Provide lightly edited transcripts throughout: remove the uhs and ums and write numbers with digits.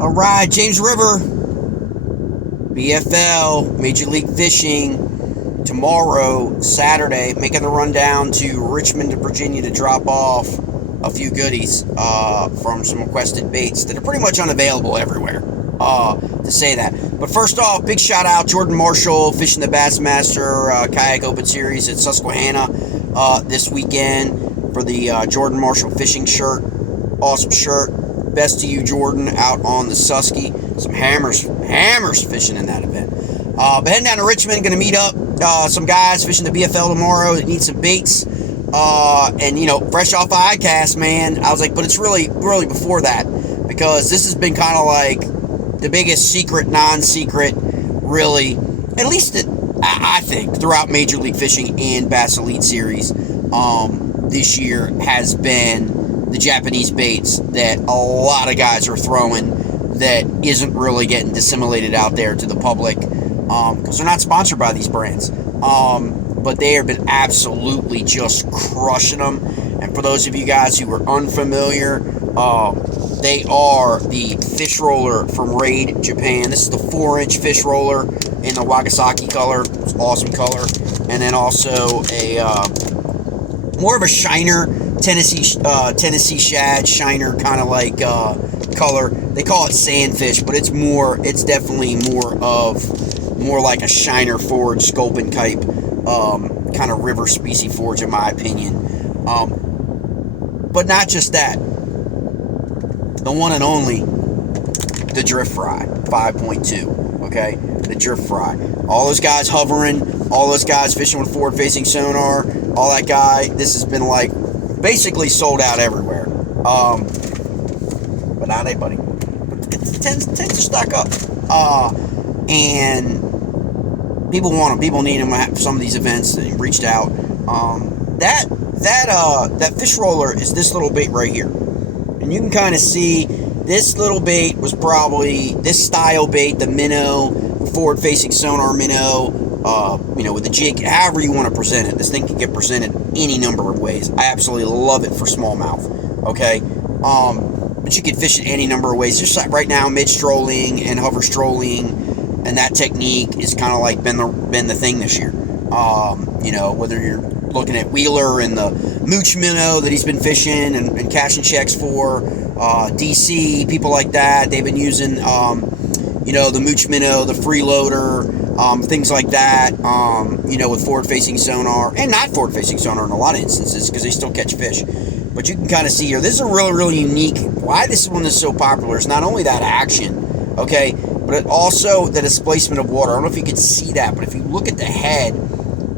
All right, James River, BFL, Major League Fishing, tomorrow, Saturday, making the run down to Richmond, Virginia to drop off a few goodies from some requested baits that are pretty much unavailable everywhere, to say that. But first off, big shout out, Jordan Marshall, fishing the Bassmaster Kayak Open Series at Susquehanna this weekend for the Jordan Marshall fishing shirt. Awesome shirt. Best to you, Jordan, out on the Susky. Some hammers fishing in that event. But heading down to Richmond, going to meet up some guys fishing the BFL tomorrow that need some baits. And, you know, fresh off ICAST, man, I was like, but it's really before that, because this has been kind of like the biggest secret, non-secret, really, at least I think, throughout Major League Fishing and Bass Elite Series this year has been the Japanese baits that a lot of guys are throwing that isn't really getting disseminated out there to the public, because they're not sponsored by these brands. But they have been absolutely just crushing them. And for those of you guys who are unfamiliar, they are the fish roller from Raid Japan. This is the 4-inch fish roller in the Wagasaki color. It's awesome color. And then also a more of a shiner Tennessee shad shiner kind of like color. They call it sandfish, but it's definitely more like a shiner forage sculpin type kind of river species forage, in my opinion. But not just that. The one and only, the DriftFry 5.2. Okay, the DriftFry. All those guys hovering, all those guys fishing with forward-facing sonar, all that guy. This has been like basically sold out everywhere. But not anybody. It tends to stock up. And people want them. People need them at some of these events. They reached out. That fish roller is this little bait right here. And you can kind of see this little bait was probably this style bait, the minnow, forward-facing sonar minnow, with the jig, however you want to present it. This thing can get presented any number of ways. I absolutely love it for smallmouth, okay? But you can fish it any number of ways. Just like right now, mid-strolling and hover strolling, and that technique is kind of like been the thing this year. Whether you're looking at Wheeler and the mooch minnow that he's been fishing and cashing checks for, DC, people like that, they've been using, the mooch minnow, the freeloader, things like that, with forward-facing sonar, and not forward-facing sonar in a lot of instances, because they still catch fish. But you can kind of see here, this is a really, really unique, why this one is so popular is not only that action, okay, but it also the displacement of water. I don't know if you can see that, but if you look at the head,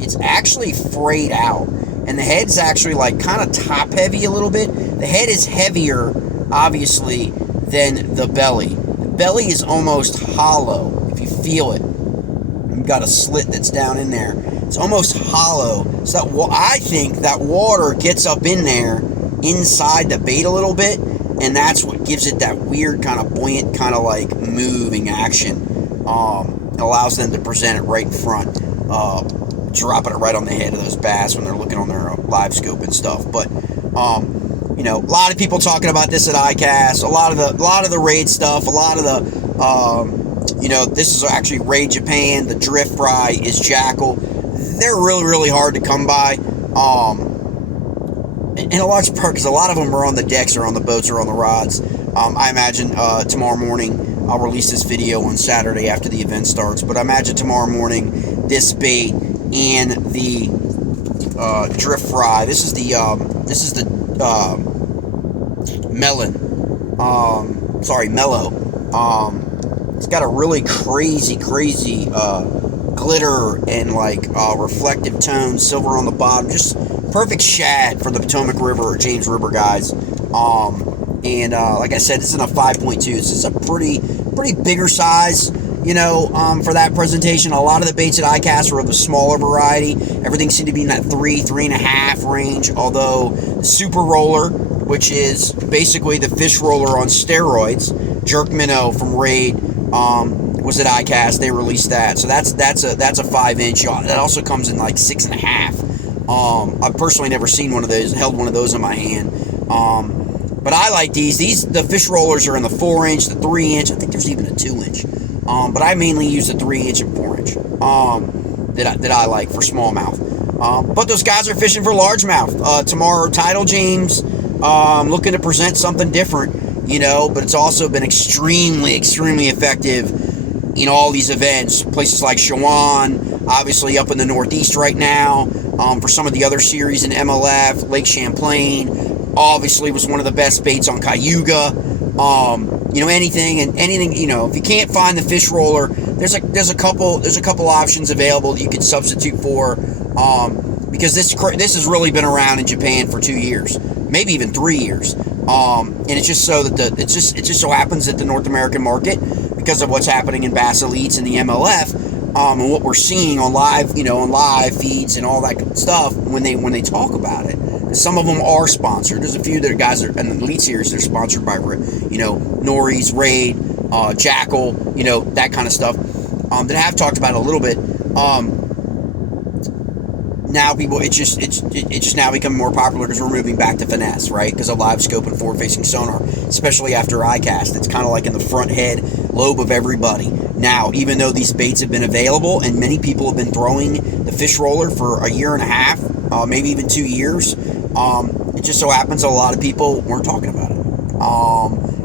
it's actually frayed out. And the head's actually like kind of top-heavy a little bit. The head is heavier, obviously, than the belly. The belly is almost hollow, if you feel it. You've got a slit that's down in there. It's almost hollow. So I think that water gets up in there, inside the bait a little bit, and that's what gives it that weird kind of buoyant, kind of like moving action. It allows them to present it right in front, dropping it right on the head of those bass when they're looking on their live scope and stuff. But a lot of people talking about this at ICAST, a lot of the Raid stuff, a lot of the this is actually Raid Japan. The DriftFry is Jackall. They're really, really hard to come by. In a large part because a lot of them are on the decks or on the boats or on the rods. I imagine tomorrow morning, I'll release this video on Saturday after the event starts, but I imagine tomorrow morning this bait and the DriftFry. This is the Mellow. It's got a really crazy glitter and like reflective tones, silver on the bottom, just perfect shad for the Potomac River or James River guys. Like I said, this is in a 5.2. This is a pretty bigger size, for that presentation. A lot of the baits at ICAST are of the smaller variety. Everything seemed to be in that 3.5 range, although the Super Roller, which is basically the fish roller on steroids, jerk minnow from Raid, was at ICAST. They released that, so that's a 5-inch. That also comes in like 6.5. I've personally never seen one of those, held one of those in my hand. But I like these. The fish rollers are in the 4-inch, the 3-inch. I think there's even a 2-inch. But I mainly use the 3-inch and 4-inch that I like for smallmouth. But those guys are fishing for largemouth. Tomorrow, Tidal James, looking to present something different, you know, but it's also been extremely effective in all these events. Places like Shawan, obviously up in the Northeast right now, for some of the other series in MLF, Lake Champlain, obviously was one of the best baits on Cayuga. You know, anything, you know, if you can't find the fish roller, there's a couple options available that you can substitute for, because this has really been around in Japan for 2 years, maybe even 3 years. And it's just so that it just so happens that the North American market, because of what's happening in Bass Elites and the MLF, and what we're seeing on live feeds and all that good stuff when they talk about it. Some of them are sponsored. There's a few that guys are in the Elite Series. They're sponsored by, you know, Norris, Raid, Jackall, you know, that kind of stuff. That I have talked about a little bit. Now people, it's just now becoming more popular because we're moving back to finesse, right? Because of live scope and forward-facing sonar, especially after ICAST. It's kind of like in the front head lobe of everybody. Now, even though these baits have been available and many people have been throwing the fish roller for a year and a half, maybe even 2 years, it just so happens a lot of people weren't talking about it.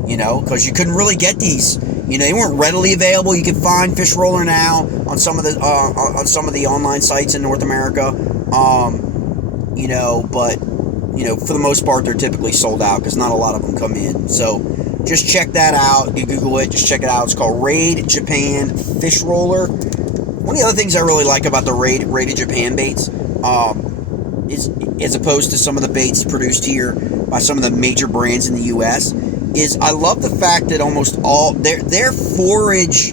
You know, because you couldn't really get these. You know, they weren't readily available. You can find fish roller now on some of the online sites in North America. You know, but you know, for the most part, they're typically sold out because not a lot of them come in. So just check that out. You Google it. Just check it out. It's called Raid Japan Fish Roller. One of the other things I really like about the Raid Japan baits, is, as opposed to some of the baits produced here by some of the major brands in the U.S., is I love the fact that almost all their forage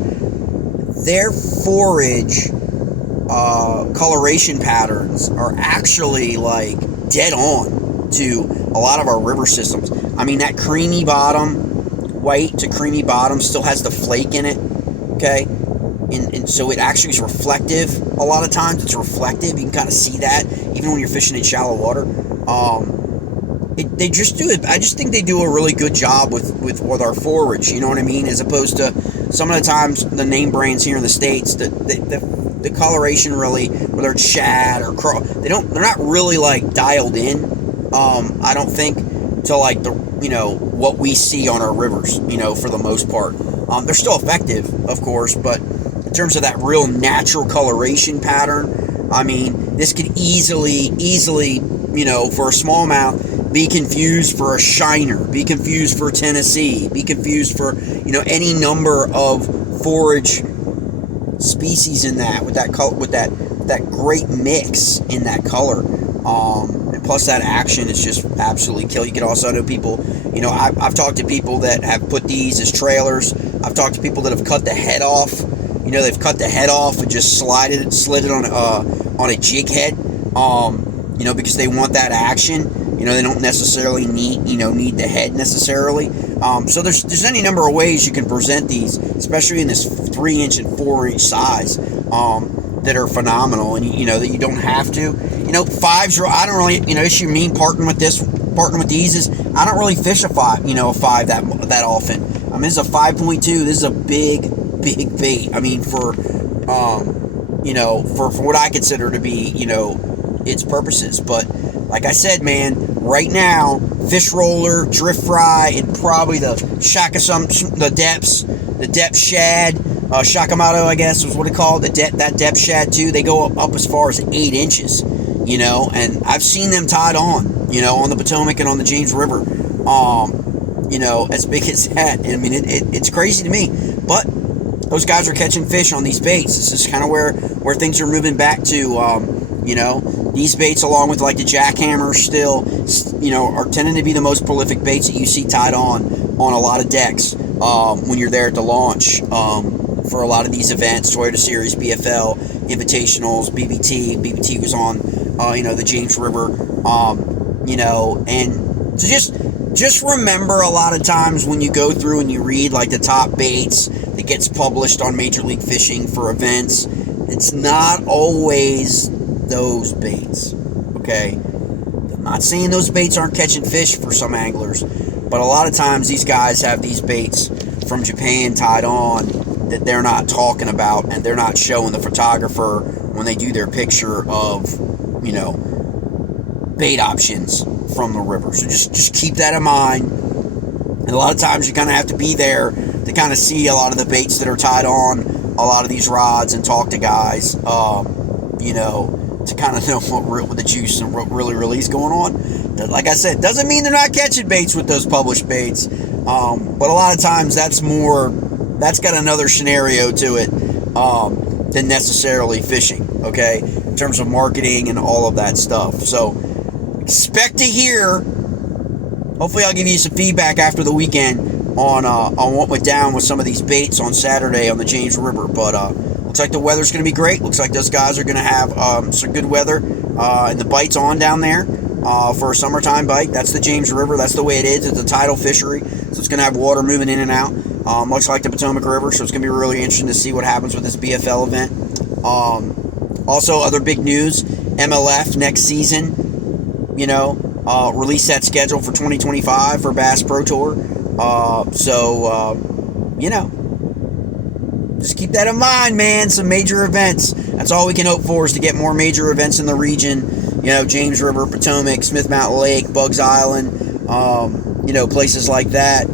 coloration patterns are actually like dead on to a lot of our river systems. I mean, that creamy bottom, white to creamy bottom, still has the flake in it, okay? And so it actually is reflective. A lot of times it's reflective. You can kind of see that even when you're fishing in shallow water. They just do it. I just think they do a really good job with our forage. You know what I mean? As opposed to some of the times the name brands here in the States, the coloration really, whether it's shad or craw, they're not really like dialed in. I don't think to like what we see on our rivers. You know, for the most part, they're still effective, of course, but in terms of that real natural coloration pattern, I mean, this could easily, you know, for a smallmouth, be confused for a shiner, be confused for Tennessee, be confused for, you know, any number of forage species in that, with that color, with that great mix in that color, and plus that action is just absolutely kill. You can also know people, you know, I've talked to people that have put these as trailers. I've talked to people that have cut the head off. You know, they've cut the head off and just slid it on a jig head. You know, because they want that action. You know, they don't necessarily need the head necessarily. So there's any number of ways you can present these, especially in this 3-inch and 4-inch size, that are phenomenal, and you know that you don't have to. You know, fives. I don't really, you know, issue me parting with these is I don't really fish a five that often. I mean, this is a 5.2. This is a big bait. I mean, for you know, for what I consider to be, you know, its purposes. But like I said, man, right now, fish roller, DriftFry, and probably the depth shad, Shakamoto, I guess was what it called, that depth shad too. They go up as far as 8 inches, you know, and I've seen them tied on, you know, on the Potomac and on the James River, you know, as big as that. I mean, it's crazy to me, but those guys are catching fish on these baits. This is kind of where things are moving back to. You know, these baits, along with like the jackhammers, still, you know, are tending to be the most prolific baits that you see tied on a lot of decks when you're there at the launch for a lot of these events, Toyota Series, BFL, Invitationals, BBT. BBT was on, you know, the James River, you know, and so just remember, a lot of times when you go through and you read like the top baits that gets published on Major League Fishing for events, it's not always those baits, okay? I'm not saying those baits aren't catching fish for some anglers, But a lot of times these guys have these baits from Japan tied on that they're not talking about, and they're not showing the photographer when they do their picture of, you know, bait options from the river. So just keep that in mind. And a lot of times you kind of have to be there to kind of see a lot of the baits that are tied on a lot of these rods and talk to guys, you know, to kind of know what the juice and what really is going on. Like I said, doesn't mean they're not catching baits with those published baits, but a lot of times that's got another scenario to it than necessarily fishing, okay, in terms of marketing and all of that stuff. So expect to hear, hopefully I'll give you some feedback after the weekend on what went down with some of these baits on Saturday on the James River. But looks like the weather's going to be great. Looks like those guys are going to have some good weather, and the bite's on down there for a summertime bite. That's the James River. That's the way it is. It's a tidal fishery, so it's going to have water moving in and out, much like the Potomac River. So it's going to be really interesting to see what happens with this BFL event. Also, other big news, MLF next season, you know, release that schedule for 2025 for Bass Pro Tour. You know, just keep that in mind, man. Some major events. That's all we can hope for, is to get more major events in the region. You know, James River, Potomac, Smith Mountain Lake, Bugs Island, you know, places like that,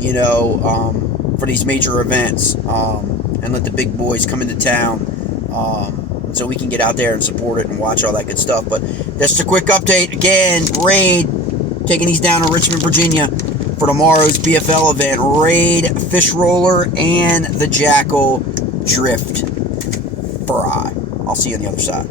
you know, for these major events, and let the big boys come into town, so we can get out there and support it and watch all that good stuff. But just a quick update. Again, Raid, taking these down to Richmond, Virginia for tomorrow's BFL event. Raid, Fish Roller, and the Jackall DriftFry. I'll see you on the other side.